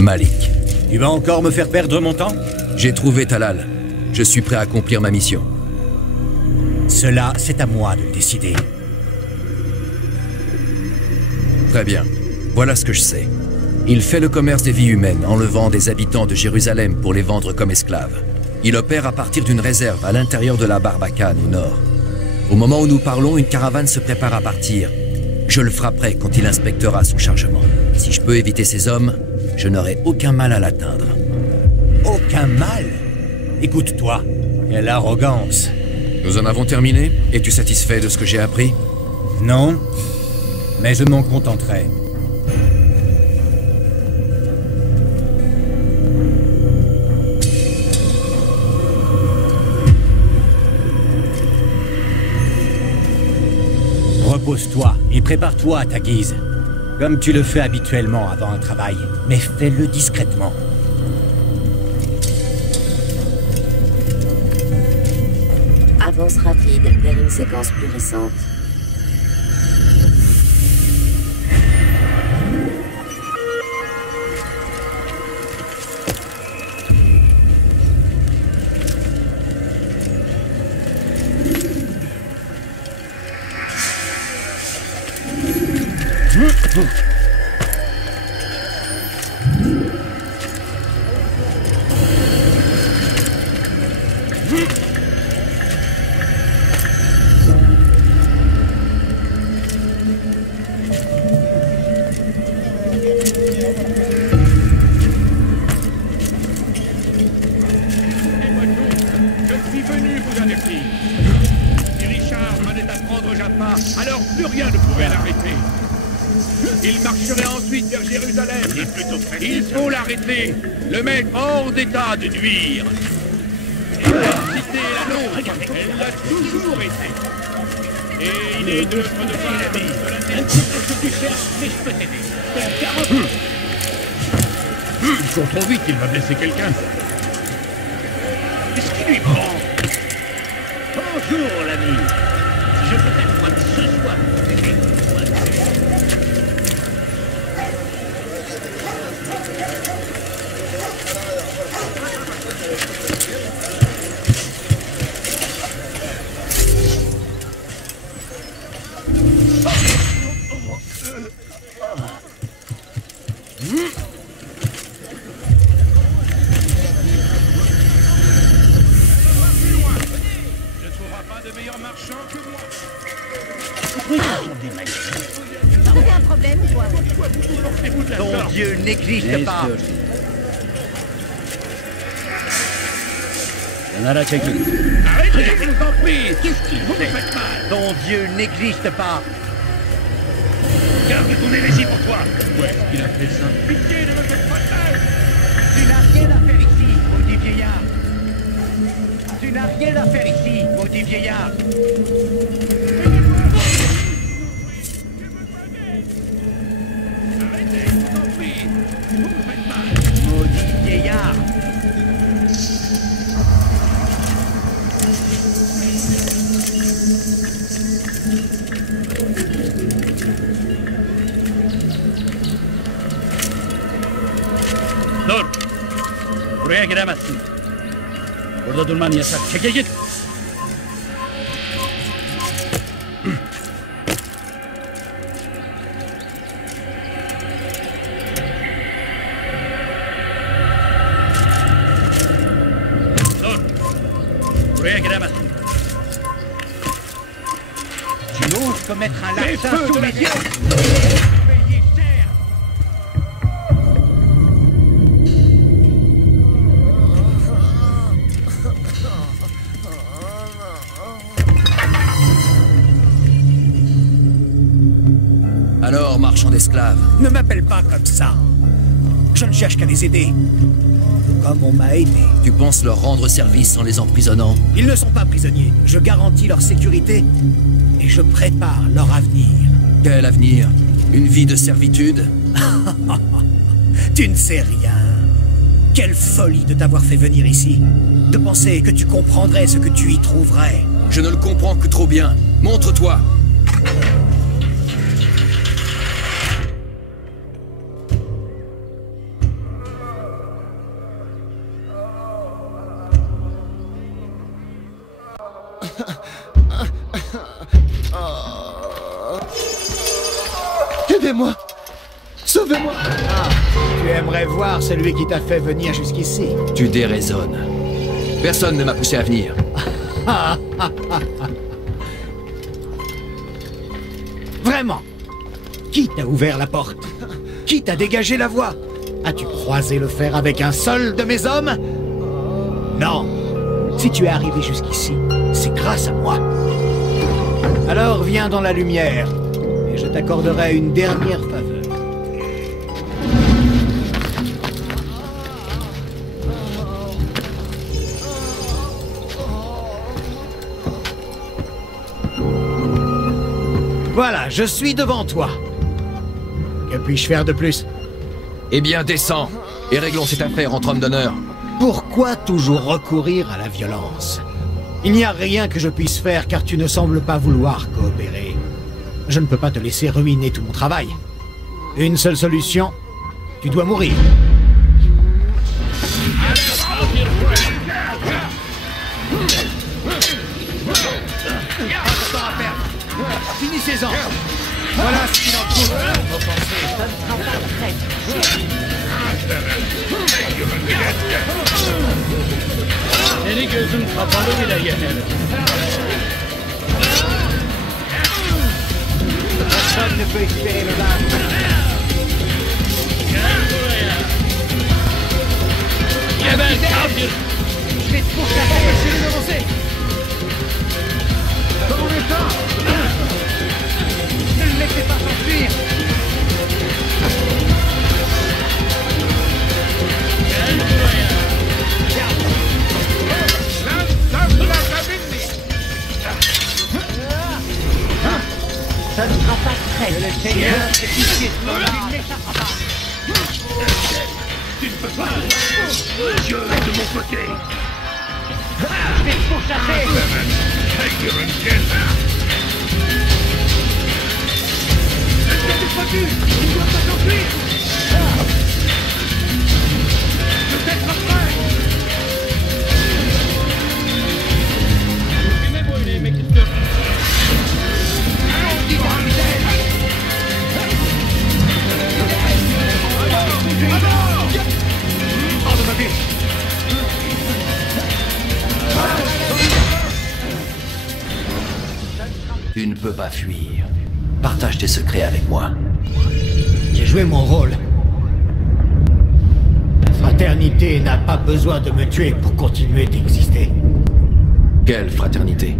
Malik. Tu vas encore me faire perdre mon temps? J'ai trouvé Talal. Je suis prêt à accomplir ma mission. Cela, c'est à moi de le décider. Très bien. Voilà ce que je sais. Il fait le commerce des vies humaines, enlevant des habitants de Jérusalem pour les vendre comme esclaves. Il opère à partir d'une réserve à l'intérieur de la Barbacane, au nord. Au moment où nous parlons, une caravane se prépare à partir. Je le frapperai quand il inspectera son chargement. Si je peux éviter ces hommes, je n'aurai aucun mal à l'atteindre. Aucun mal? Écoute-toi, quelle arrogance. Nous en avons terminé? Es-tu satisfait de ce que j'ai appris? Non, mais je m'en contenterai. Repose-toi et prépare-toi à ta guise. Comme tu le fais habituellement avant un travail, mais fais-le discrètement. Avance rapide vers une séquence plus récente. Le mettre hors d'état de nuire. Et la cité est la nôtre. Elle l'a toujours été. Et il est de notre devoir l'ami. Ce que tu cherches, mais je peux t'aider. Ils sont trop vite, il va blesser quelqu'un. Qu'est-ce qui lui prend? Bonjour, l'ami. Si je peux faire quoi que ce soit pour t'aider. Ton Dieu n'existe pas. Arrêtez, je vous en prie. Qu'est-ce qu'il vous fait mal? Ton Dieu n'existe pas. Garde ton hérésie pour toi. Où est-ce qu'il a fait ça? Pitié, ne me faites pas de mal. Tu n'as rien à faire ici, maudit vieillard. Tu n'as rien à faire ici, maudit vieillard. Maudit vieillard. Dur. Buraya giremezsin. Burada durman yasak. Çekil git. Dur. Buraya giremezsin. Tu oses commettre un larcin sous mes yeux. Payez cher. Alors, marchand d'esclaves, Ne m'appelle pas comme ça. Je ne cherche qu'à les aider. Comme on m'a aidé. tu penses leur rendre service en les emprisonnant? Ils ne sont pas prisonniers. Je garantis leur sécurité et je prépare leur avenir. Quel avenir? Une vie de servitude? Tu ne sais rien. Quelle folie de t'avoir fait venir ici. De penser que tu comprendrais ce que tu y trouverais. Je ne le comprends que trop bien. Montre-toi! Sauvez-moi! Sauvez-moi! Ah, tu aimerais voir celui qui t'a fait venir jusqu'ici. Tu déraisonnes. Personne ne m'a poussé à venir. Vraiment? Qui t'a ouvert la porte? Qui t'a dégagé la voie? As-tu croisé le fer avec un seul de mes hommes? Non. Si tu es arrivé jusqu'ici, c'est grâce à moi. Alors viens dans la lumière, et je t'accorderai une dernière faveur. Voilà, je suis devant toi. Que puis-je faire de plus? Eh bien, descends et réglons cette affaire entre hommes d'honneur. Pourquoi toujours recourir à la violence? Il n'y a rien que je puisse faire car tu ne sembles pas vouloir coopérer. Je ne peux pas te laisser ruiner tout mon travail. Une seule solution, tu dois mourir. Finissez-en. Voilà ce qu'il en coûte. Seni gözüm kapalı bile yenerim. Personne ne peut espérer le vaincre. Gel buraya. Geber kafir. Je vais te pourchasser. Laissez-les avancer. Dans le temps. Ne le laissez pas s'enfuir. Gel buraya. Ça ne sera pas prêt. Le Seigneur est ici. Il n'échappera pas. Tu ne peux pas. Je est de mon côté. Je vais te pourchasser. Kime boyun eğmek istiyorsun? Tu ne peux pas fuir. Partage tes secrets avec moi. J'ai joué mon rôle. La fraternité n'a pas besoin de me tuer pour continuer d'exister. Quelle fraternité?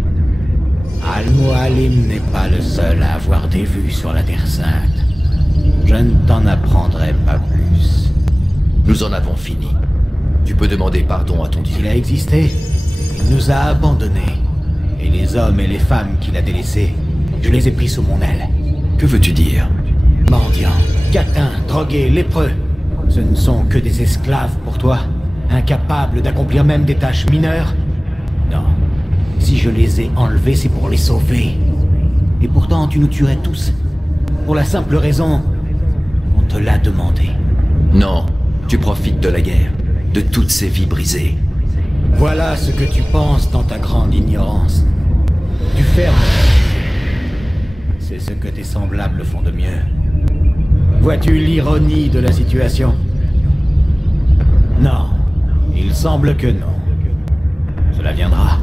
Al-Mualim n'est pas le seul à avoir des vues sur la Terre Sainte. Je ne t'en apprendrai pas plus. Nous en avons fini. Tu peux demander pardon à ton Dieu. Il a existé. Il nous a abandonnés. Et les hommes et les femmes qu'il a délaissés, je les ai pris sous mon aile. Que veux-tu dire? Mendiants, catins, drogués, lépreux. Ce ne sont que des esclaves pour toi, incapables d'accomplir même des tâches mineures. Non. Si je les ai enlevés, c'est pour les sauver. Et pourtant, tu nous tuerais tous. Pour la simple raison qu'on te l'a demandé. Non, tu profites de la guerre, de toutes ces vies brisées. Voilà ce que tu penses dans ta grande ignorance. Tu fermes. C'est ce que tes semblables font de mieux. Vois-tu l'ironie de la situation? Non. Il semble que non. Cela viendra.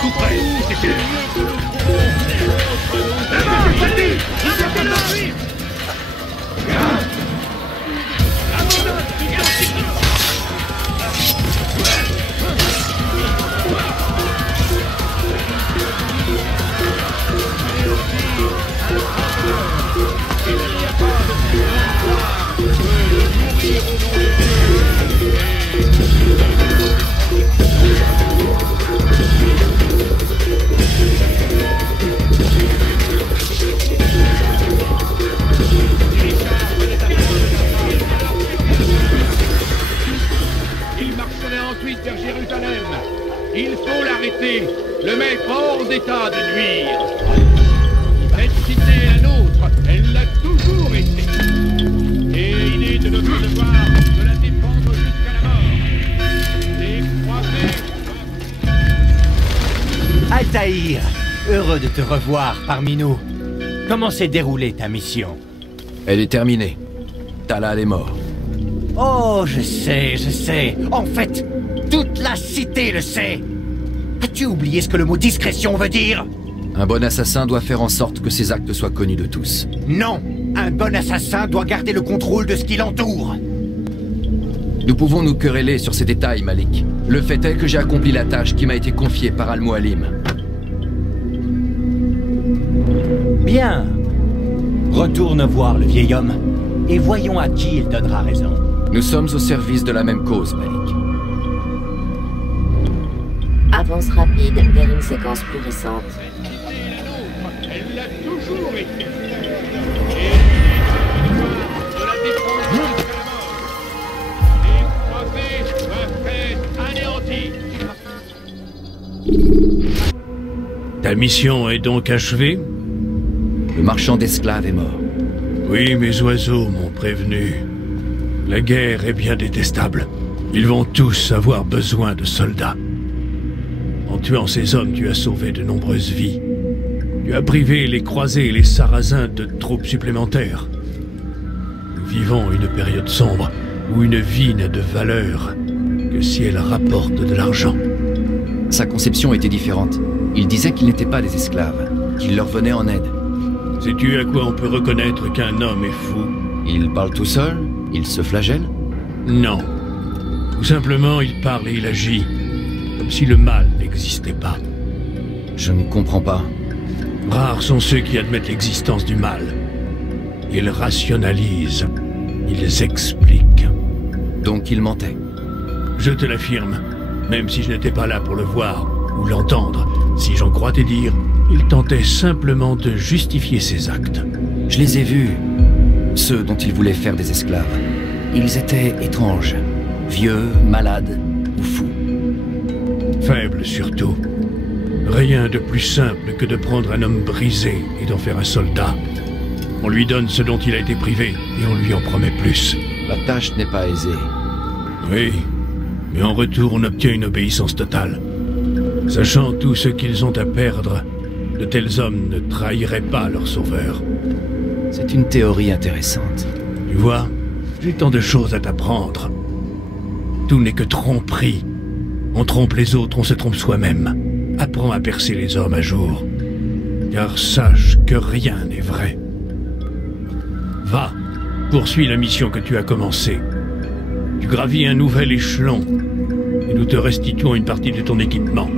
tout près. C'est sûr. Il marcherait ensuite vers Jérusalem. Il faut l'arrêter, le mettre hors d'état de nuire. Cette cité est la nôtre, elle l'a toujours été. Et il est de notre devoir de la défendre jusqu'à la mort. Les croisés... Altaïr, heureux de te revoir parmi nous. Comment s'est déroulée ta mission? Elle est terminée. Talal est mort. Oh, je sais. En fait, toute la cité le sait. As-tu oublié ce que le mot discrétion veut dire? Un bon assassin doit faire en sorte que ses actes soient connus de tous. Non, un bon assassin doit garder le contrôle de ce qui l'entoure. Nous pouvons nous quereller sur ces détails, Malik. Le fait est que j'ai accompli la tâche qui m'a été confiée par Al-Mualim. Bien. Retourne voir le vieil homme et voyons à qui il donnera raison. Nous sommes au service de la même cause, Malik. Avance rapide vers une séquence plus récente. Elle l'a toujours été. Et il est de la défendre jusqu'à la mort. Les croisés doivent être anéantis. Ta mission est donc achevée? Le marchand d'esclaves est mort. Oui, mes oiseaux m'ont prévenu. La guerre est bien détestable. Ils vont tous avoir besoin de soldats. En tuant ces hommes, tu as sauvé de nombreuses vies. Tu as privé les croisés et les sarrasins de troupes supplémentaires. Nous vivons une période sombre où une vie n'a de valeur que si elle rapporte de l'argent. Sa conception était différente. Il disait qu'ils n'étaient pas des esclaves, qu'il leur venait en aide. Sais-tu à quoi on peut reconnaître qu'un homme est fou? Il parle tout seul? Il se flagelle? Non. Tout simplement, il parle et il agit, comme si le mal n'existait pas. Je ne comprends pas. Rares sont ceux qui admettent l'existence du mal. Ils rationalisent. Ils expliquent. Donc il mentait. Je te l'affirme, même si je n'étais pas là pour le voir ou l'entendre, si j'en crois tes dires, il tentait simplement de justifier ses actes. Je les ai vus, ceux dont il voulait faire des esclaves. Ils étaient étranges, vieux, malades ou fous. Faibles surtout. Rien de plus simple que de prendre un homme brisé et d'en faire un soldat. On lui donne ce dont il a été privé et on lui en promet plus. La tâche n'est pas aisée. Oui, mais en retour on obtient une obéissance totale. Sachant tout ce qu'ils ont à perdre, de tels hommes ne trahiraient pas leur sauveur. C'est une théorie intéressante. Tu vois, j'ai tant de choses à t'apprendre. Tout n'est que tromperie. On trompe les autres, on se trompe soi-même. Apprends à percer les hommes à jour. Car sache que rien n'est vrai. Va, poursuis la mission que tu as commencée. Tu gravis un nouvel échelon, et nous te restituons une partie de ton équipement.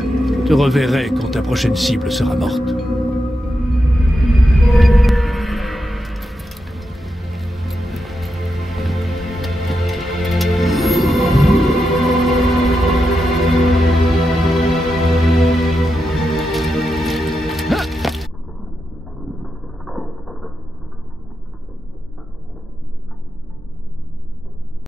Je te reverrai quand ta prochaine cible sera morte.